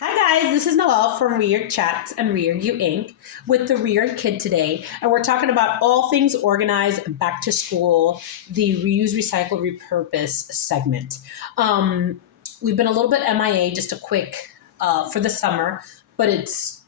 Hi guys, this is Noelle from Reorg Chats and Reorg You Inc. with the Reorg Kid today, and we're talking about all things organized, back to school, the reuse, recycle, repurpose segment. We've been a little bit MIA, just a quick for the summer, but it's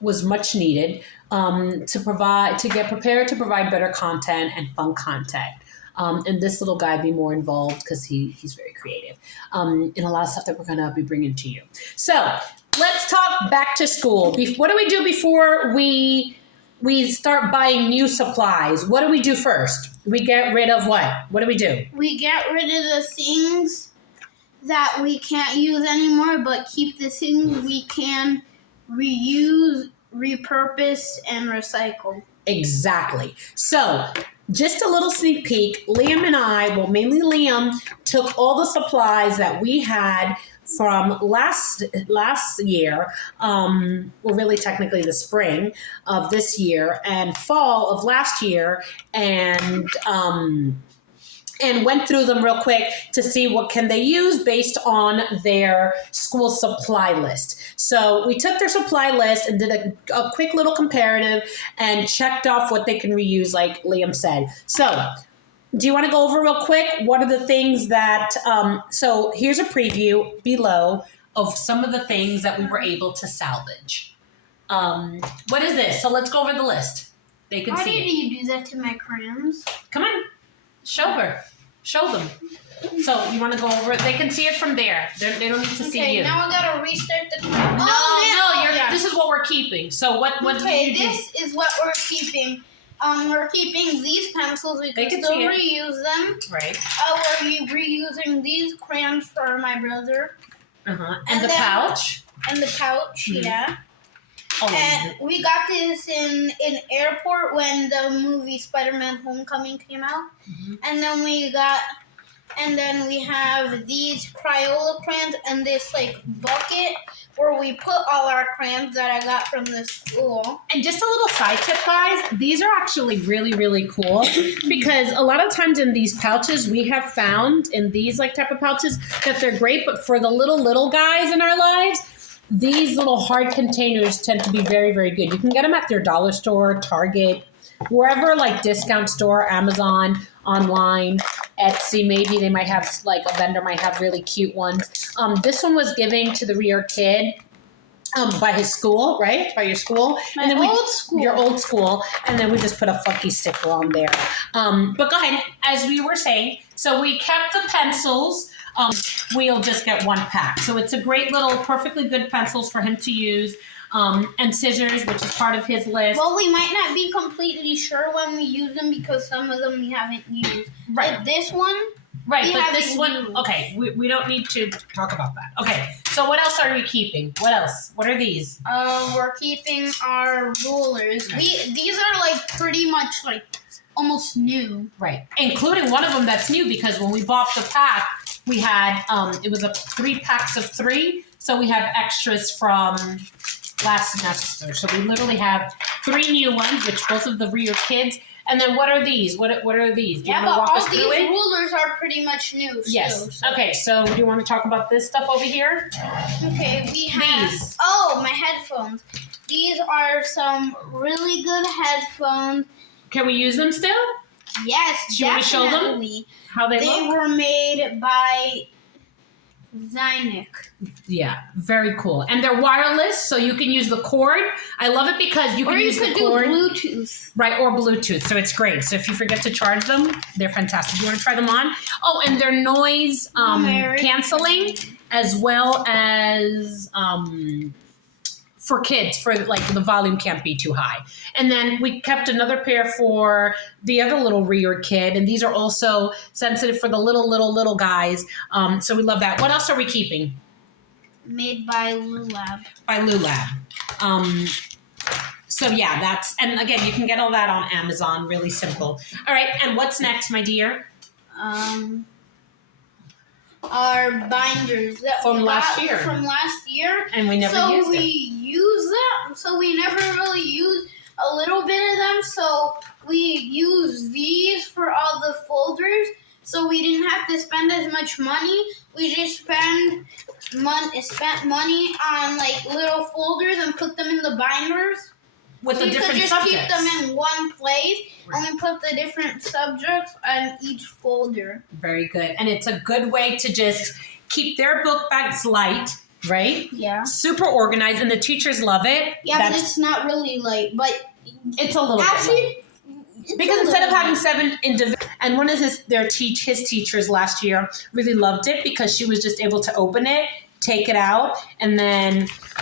was much needed to get prepared to provide better content and fun content. And this little guy be more involved because he's very creative in a lot of stuff that we're going to be bringing to you. So let's talk back to school. What do we do before we start buying new supplies? What do we do first? We get rid of what? What do we do? We get rid of the things that we can't use anymore, but keep the things we can reuse, repurpose, and recycle. Exactly. So just a little sneak peek. Liam and I, well, mainly Liam, took all the supplies that we had from last year, well, really technically the spring of this year and fall of last year, and went through them real quick to see what can they use based on their school supply list. So we took their supply list and did a quick little comparative and checked off what they can reuse, like Liam said. So do you want to go over real quick? What are the things that, so here's a preview below of some of the things that we were able to salvage. What is this? So let's go over the list. They can see it. Why did you do that to my crayons? Come on. Show her. Show them. So you want to go over it? They can see it from there. They don't need to see you. Okay, now I gotta restart the crayon. This is what we're keeping. So what do you do? This is what we're keeping. We're keeping these pencils. We can still reuse them. Right. We're reusing these crayons for my brother. And the pouch. And the pouch, yeah. Oh, and we got this in airport when the movie Spider-Man Homecoming came out. And then we have these Crayola crayons and this like bucket where we put all our crayons that I got from the school. And just a little side tip, guys, these are actually really, really cool because a lot of times in these pouches we have found in these like type of pouches that they're great, but for the little guys in our lives, these little hard containers tend to be very, very good. You can get them at their dollar store, Target, wherever, like discount store, Amazon, online, Etsy. Maybe they might have, like a vendor might have really cute ones. This one was given to the ReOrgKid by his school, right? By your school. Your old school. And then we just put a funky sticker on there. But go ahead. As we were saying, so we kept the pencils. We'll just get one pack. So it's a great little, perfectly good pencils for him to use. And scissors, which is part of his list. Well, we might not be completely sure when we use them because some of them we haven't used. Right. But this one, right, but this one, okay, we don't need to talk about that. Okay, so what else are we keeping? What else? What are these? We're keeping our rulers. Right. These are like pretty much like almost new. Right, including one of them that's new because when we bought the pack, we had, it was 3 packs of 3, so we have extras from last semester. So we literally have 3 new ones, which both of the ReOrgKids. And then what are these? What are these? Do you want to walk us through it? These rulers are pretty much new. Yes. Still, so. Okay, so do you want to talk about this stuff over here? Okay, we have these. Oh, my headphones. These are some really good headphones. Can we use them still? Yes, Should we show them how they look? They were made by Zynic. Yeah, very cool. And they're wireless, so you can use the cord. I love it because you can use the cord. Or you could do Bluetooth. Right, or Bluetooth, so it's great. So if you forget to charge them, they're fantastic. You want to try them on? Oh, and they're noise canceling as well as for kids, for like the volume can't be too high. And then we kept another pair for the other little ReOrgKid, and these are also sensitive for the little guys. So we love that. What else are we keeping? Made by Lulab. By Lulab. So yeah, that's, and again, you can get all that on Amazon, really simple. All right, and what's next, my dear? Our binders that from last year. From last year. And we never used it. So we use them. So we never really use a little bit of them. So we use these for all the folders. so we didn't have to spend as much money. We just spent money on like little folders and put them in the binders. With So the you could different just subjects. keep them in one place, and we put the different subjects on each folder. Very good. And it's a good way to just keep their book bags light, right? Yeah. Super organized, and the teachers love it. Yeah, but it's not really light. But it's a little bit light. actually, Because instead of having 7 individual, and one of his teachers last year really loved it because she was just able to open it, take it out, and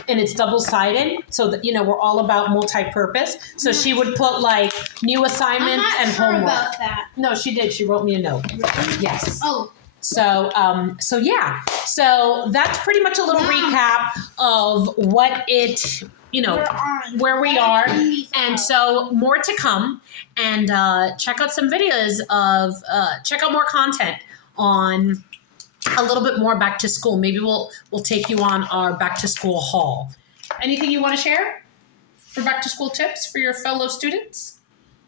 it's double-sided, so that we're all about multi-purpose. So she would put like new assignments I'm not and sure homework. about that. No, she did. She wrote me a note. Yes. Oh. So yeah. So that's pretty much a little recap of what it, where we are. And so more to come. And check out some videos check out more content on a little bit more back to school. Maybe we'll take you on our back to school haul. Anything you want to share for back to school tips for your fellow students?